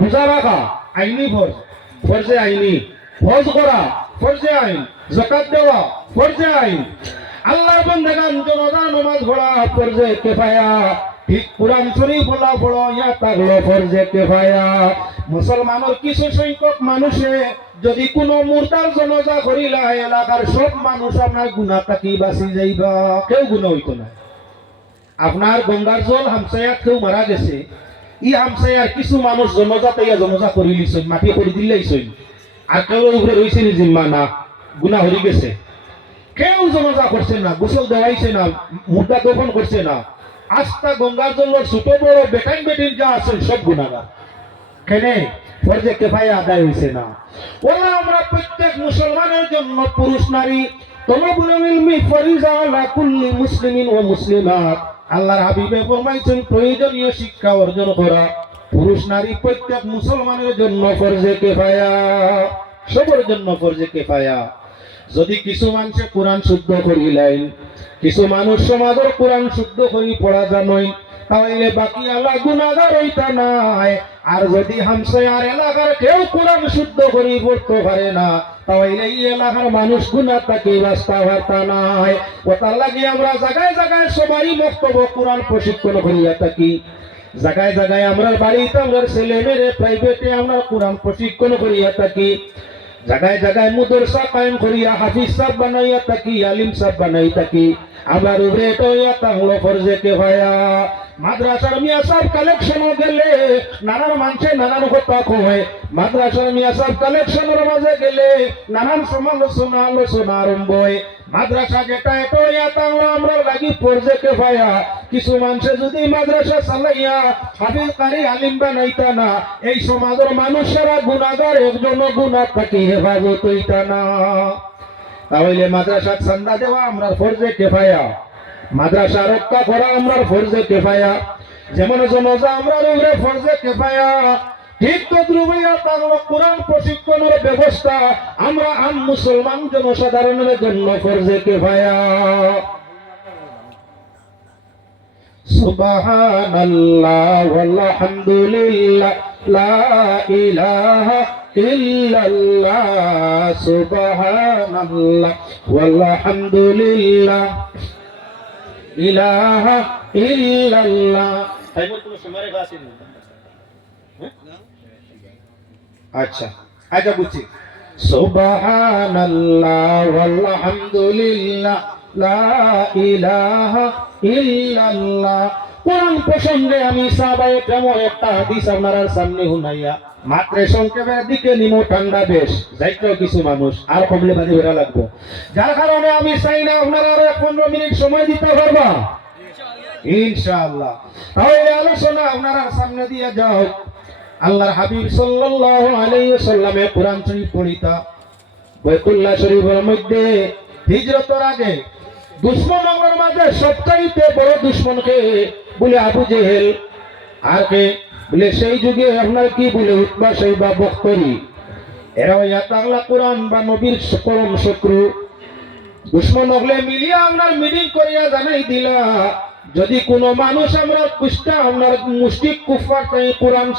রোজা রাখা আইনি ফরজ, ফরজে আইনি, হজ করা ফরজে আইন, যাকাত দেওয়া ফরজে আইন, আল্লাহর বান্দাগান জনাজা নামাজ পড়া ফরজে কিফায়া, ঠিক কুরআন শরীফ বলা পড়ো ইয়া তাগলো ফরজে কিফায়া। মুসলমানের কিছু সংখ্যক মানুষে যদি কোনো মুরতার জনাজা করিলা এলাকার সব মানুষ আপনার গুনাহ থাকি বাঁচি যাইবা, কেউ গুনাহ হইতো না। আপনার গঙ্গার জল হামসায়াত কেউ মারা গেছে, ই হামসায়ার কিছু মানুষ জনজাতে জনজা করি লিছই, মাটি করে দিলেইছই, আর কেউ উপরে রয়েছে নি জিম্মা না, গুনাহ হয়ে গেছে, কেউ জনজা করছে না, গোসল দেওয়াইছে না, মুর্দা দফন করছে না, আস্থা গঙ্গার জলের ছোট বড় বেটাইন বেটিন যা আছে সব গুনাহগার। কেনে ফরজে কিফায়া আদায় হইছে না। ওলা আমরা প্রত্যেক মুসলমানের জন্য পুরুষ নারী তলবুল ইলমি ফরিজা আলা কুল্লি মুসলিমিন ওয়া মুসলিমাত, আল্লাহর হাবিবে ফরমাইছেন প্রয়োজনীয় শিক্ষা অর্জন করা পুরুষ নারী প্রত্যেক মুসলমানের জন্য ফরজে কিফায়া, সবার জন্য ফরজে কিফায়া। যদি কিছু মানুষে কোরআন শুদ্ধ করিলেন, কিছু মানুষ সমাজের কোরআন শুদ্ধ করি পড়া জানই, তাহলে বাকি আল্লাহ গুনাহগার হইতা নাই। আর যদি হামসায়ার এলাকার কেউ কোরআন শুদ্ধ করি পড়তে পারে না, তাহলে এই এলাকার মানুষ গুনাহ থেকে বাঁচতে পারতা নাই। ওটার লাগে আমরা জায়গায় জায়গায় সবাই বক্তব্য কোরআন প্রশিক্ষণ করিয়া থাকি, জায়গায় জায়গায় আমরা বাড়িতে আমরা ছেলে মেয়ে প্রাইভেটে আমরা কোরআন প্রশিক্ষণ করিয়া থাকি, জায়গায় জায়গায় মুদরসা কায়েম করিয়া হাফিজ সাহেব বানাইয়া থাকি, আলিম সাহেব বানাই থাকি। আমরা উপরে তো এটা হলো ফরজে কিফায়া। মাদ্রাসার মিয়া সাহেব কালেকশন গেলে নানান মানুষে নানান কথা কয়, মাদ্রাসার মিয়া সাহেব কালেকশনের মাঝে গেলে নানান সমালোচনা আলোচনা আরম্ভ হয়। মাদ্রাসা যেটা এটা এটা আমরা লাগি ফরজে কিফায়া। কিছু মানুষে যদি মাদ্রাসা চালাইয়া হাফিজ কারি আলিম বানাইতা না, এই সমাজের মানুষেরা গুনাহগার একজনও গুনাহ থেকে হেফাজত হইতা না। তাহলে মাদ্রাসা চান্দা দেওয়া আমরা ফরজে কিফায়া, মাদ্রাসা রক্ষা করা আমরা ফরজে কিফায়া। যেমন জনজা আমরা উপরে ফরজে কিফায়া, ঠিক তদ্রুপইয়া তাহলে কোরআন প্রশিক্ষণের ব্যবস্থা আমরা আম মুসলমান জনসাধারণের জন্য ফরজে কিফায়া। সুবহানাল্লাহ ওয়ালহামদুলিল্লাহ লা ইলাহা ইল্লাল্লাহ, সুবহানাল্লাহ ওয়ালহামদুলিল্লাহ ইলাহা ইল্লাল্লাহ। তাই বল কোনো সময় রেখা আছে না? আচ্ছা আচ্ছা বুঝছি। সুবহানাল্লাহ ওয়ালহামদুলিল্লাহ লা ইলাহা ইল্লাল্লাহ। কোরআন প্রসঙ্গে আমি সাহাবায়ে কেমন একটা হাদিস আপনার সামনে শুনাইয়া মাত্র সংক্ষেপের দিকে নিমো ঠান্ডা বেশ যাইতেও কিছু মানুষ আর কমলে বাদে বেড়া লাগবো, যার কারণে আমি চাই না আপনারা আরো 15 মিনিট সময় দিতে পারবা ইনশাআল্লাহ। তাহলে আলোচনা আপনারা সামনে দিয়ে যাও। আল্লাহর হাবিব সাল্লাল্লাহু আলাইহি ওয়াসাল্লামে কোরআন শরীফ পড়িতা বাইতুল্লাহ শরীফের মধ্যে হিজরতের আগে দুশমন আমার মাঝে সবচাইতে বড় দুশমনকে বলে আবু জেহেল, আর কে বলে সেই যুগে আপনার কি বলে উতবা সাইবা বখতরি, এরা আল্লাহ কোরআন বা নবীর পরম শত্রু। দুশমন হলে মিলিয়া আপনার মিটিং করিয়া জানাই দিলা, যদি কোনো মানুষ আমরা কুষ্টা আপনার মুশরিক কুফার কোরআন